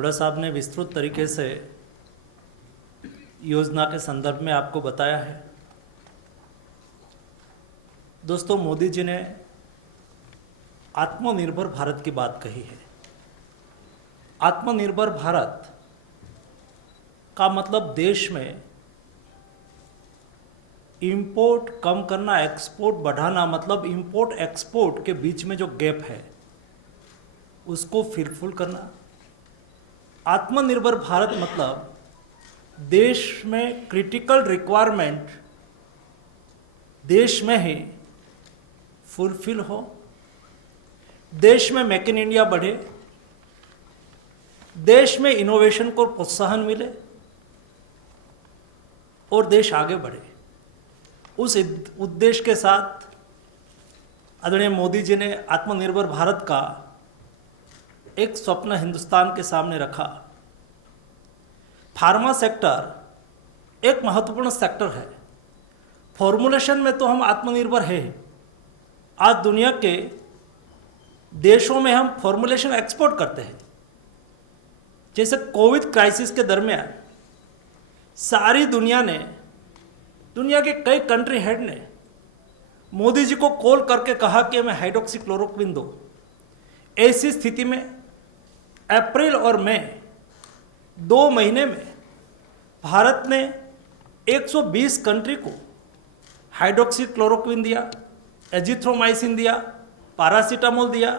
हुड्डा साहब ने विस्तृत तरीके से योजना के संदर्भ में आपको बताया है। दोस्तों, मोदी जी ने आत्मनिर्भर भारत की बात कही है। आत्मनिर्भर भारत का मतलब देश में इंपोर्ट कम करना, एक्सपोर्ट बढ़ाना, मतलब इंपोर्ट एक्सपोर्ट के बीच में जो गैप है उसको फिलफुल करना। आत्मनिर्भर भारत मतलब देश में क्रिटिकल रिक्वायरमेंट देश में ही फुलफिल हो, देश में मेक इन इंडिया बढ़े, देश में इनोवेशन को प्रोत्साहन मिले और देश आगे बढ़े। उस उद्देश्य के साथ आदरणीय मोदी जी ने आत्मनिर्भर भारत का एक स्वप्न हिंदुस्तान के सामने रखा। फार्मा सेक्टर एक महत्वपूर्ण सेक्टर है। फॉर्मुलेशन में तो हम आत्मनिर्भर हैं। आज दुनिया के देशों में हम फॉर्मुलेशन एक्सपोर्ट करते हैं। जैसे कोविड क्राइसिस के दरमियान सारी दुनिया ने, दुनिया के कई कंट्री हेड ने मोदी जी को कॉल करके कहा कि हमें हाइड्रोक्सी क्लोरोक्विन दो। ऐसी स्थिति में अप्रैल और मई 2 महीने में भारत ने 120 कंट्री को हाइड्रोक्सी क्लोरोक्विन दिया, एजिथ्रोमाइसिन दिया, पैरासीटामोल दिया।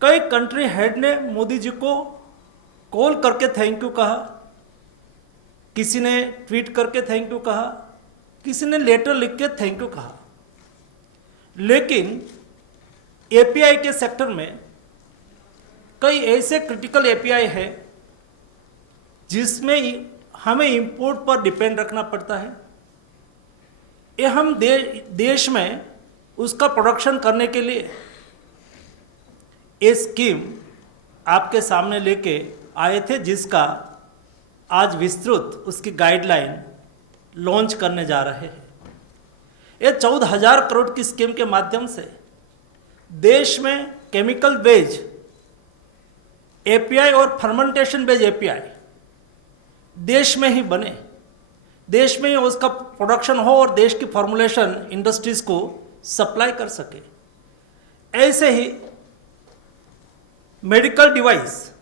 कई कंट्री हेड ने मोदी जी को कॉल करके थैंक यू कहा, किसी ने ट्वीट करके थैंक यू कहा, किसी ने लेटर लिख के थैंक यू कहा। लेकिन एपीआई के सेक्टर में कई ऐसे क्रिटिकल एपीआई है जिसमें हमें इंपोर्ट पर डिपेंड रखना पड़ता है। ये हम देश में उसका प्रोडक्शन करने के लिए ये स्कीम आपके सामने लेके आए थे, जिसका आज विस्तृत उसकी गाइडलाइन लॉन्च करने जा रहे हैं। ये 14,000 करोड़ की स्कीम के माध्यम से देश में केमिकल बेस्ड एपीआई और फर्मेंटेशन बेस्ड एपीआई देश में ही बने, देश में ही उसका प्रोडक्शन हो और देश की फॉर्मुलेशन इंडस्ट्रीज को सप्लाई कर सके। ऐसे ही मेडिकल डिवाइस,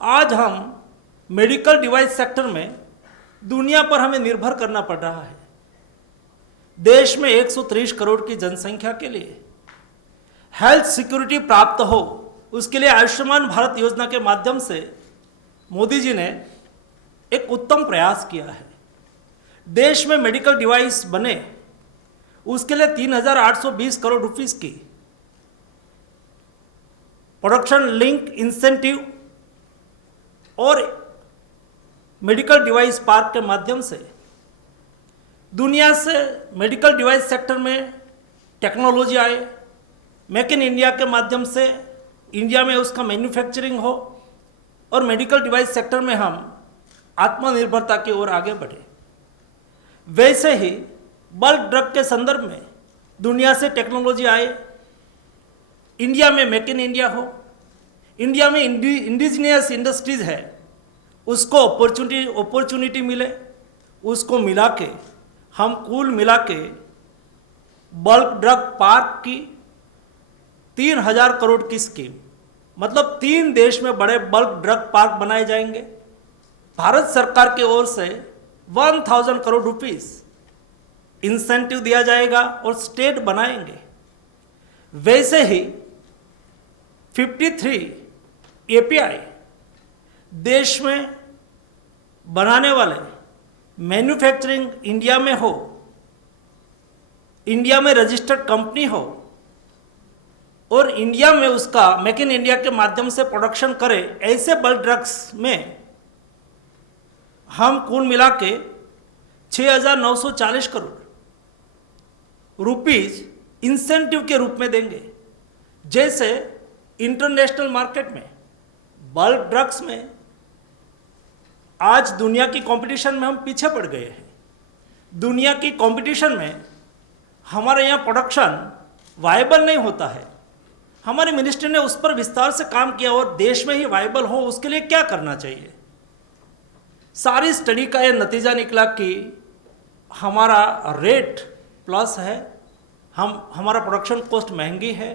आज हम मेडिकल डिवाइस सेक्टर में दुनिया पर हमें निर्भर करना पड़ रहा है। देश में 130 करोड़ की जनसंख्या के लिए हेल्थ सिक्योरिटी प्राप्त हो, उसके लिए आयुष्मान भारत योजना के माध्यम से मोदी जी ने एक उत्तम प्रयास किया है। देश में मेडिकल डिवाइस बने, उसके लिए 3,820 करोड़ रुपीस की प्रोडक्शन लिंक इंसेंटिव और मेडिकल डिवाइस पार्क के माध्यम से दुनिया से मेडिकल डिवाइस सेक्टर में टेक्नोलॉजी आए, मेक इन इंडिया के माध्यम से इंडिया में उसका मैन्युफैक्चरिंग हो और मेडिकल डिवाइस सेक्टर में हम आत्मनिर्भरता की ओर आगे बढ़े। वैसे ही बल्क ड्रग के संदर्भ में दुनिया से टेक्नोलॉजी आए, इंडिया में मेक इन इंडिया हो, इंडिया में इंडिजिनियस इंडस्ट्रीज है, उसको अपॉर्चुनिटी मिले, उसको मिला के हम कुल मिला के बल्क ड्रग पार्क की 3,000 करोड़ की स्कीम, मतलब 3 देश में बड़े बल्क ड्रग पार्क बनाए जाएंगे। भारत सरकार की ओर से 1,000 करोड़ रुपीस इंसेंटिव दिया जाएगा और स्टेट बनाएंगे। वैसे ही 53 एपीआई देश में बनाने वाले, मैन्युफैक्चरिंग इंडिया में हो, इंडिया में रजिस्टर्ड कंपनी हो और इंडिया में उसका मेक इन इंडिया के माध्यम से प्रोडक्शन करे, ऐसे बल्क ड्रग्स में हम कुल मिला के 6,940 करोड़ रुपीस इंसेंटिव के रूप में देंगे। जैसे इंटरनेशनल मार्केट में बल्क ड्रग्स में आज दुनिया की कंपटीशन में हम पीछे पड़ गए हैं। दुनिया की कंपटीशन में हमारे यहाँ प्रोडक्शन वायबल नहीं होता है। हमारे मिनिस्टर ने उस पर विस्तार से काम किया और देश में ही वायबल हो उसके लिए क्या करना चाहिए। सारी स्टडी का यह नतीजा निकला कि हमारा रेट प्लस है, हमारा प्रोडक्शन कॉस्ट महंगी है,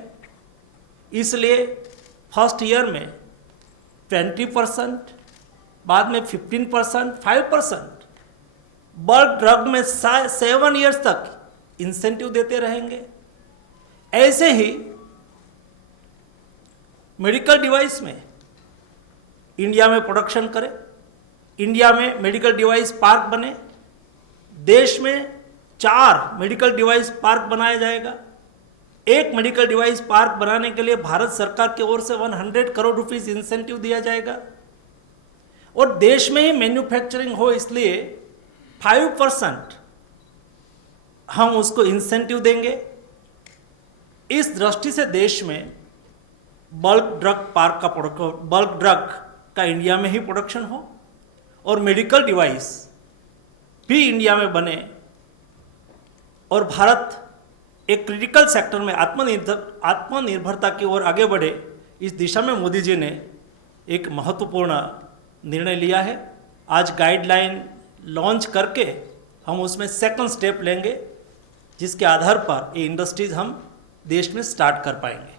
इसलिए फर्स्ट ईयर में 20%, बाद में 15%, 5%, बल्क ड्रग में 7 ईयर्स तक इंसेंटिव देते रहेंगे। ऐसे ही मेडिकल डिवाइस में इंडिया में प्रोडक्शन करें, इंडिया में मेडिकल डिवाइस पार्क बने, देश में 4 मेडिकल डिवाइस पार्क बनाया जाएगा। एक मेडिकल डिवाइस पार्क बनाने के लिए भारत सरकार की ओर से 100 करोड़ रुपीस इंसेंटिव दिया जाएगा और देश में ही मैन्युफैक्चरिंग हो इसलिए 5% हम उसको इंसेंटिव देंगे। इस दृष्टि से देश में बल्क ड्रग का इंडिया में ही प्रोडक्शन हो और मेडिकल डिवाइस भी इंडिया में बने और भारत एक क्रिटिकल सेक्टर में आत्मनिर्भरता की ओर आगे बढ़े। इस दिशा में मोदी जी ने एक महत्वपूर्ण निर्णय लिया है। आज गाइडलाइन लॉन्च करके हम उसमें सेकंड स्टेप लेंगे, जिसके आधार पर ये इंडस्ट्रीज हम देश में स्टार्ट कर पाएंगे।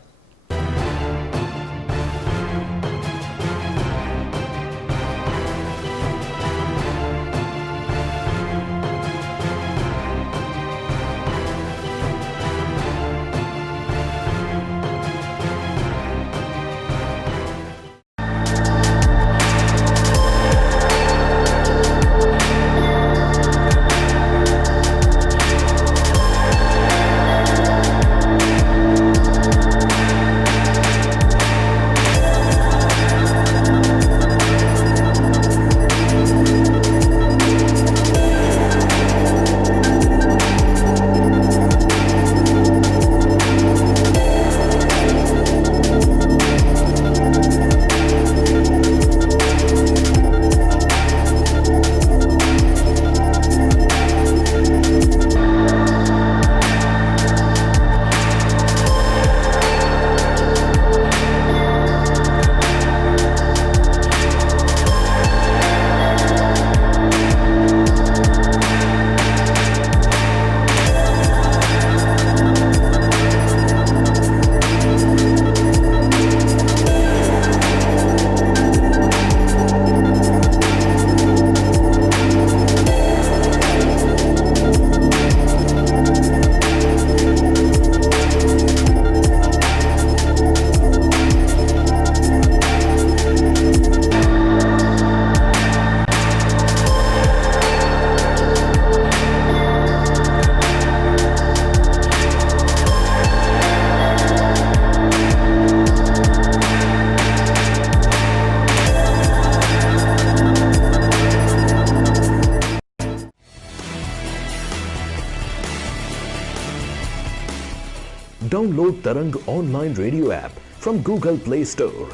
Download Tarang online radio app from Google Play Store.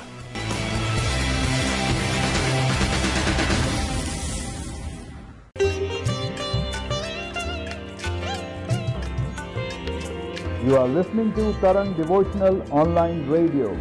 You are listening to Tarang Devotional Online Radio.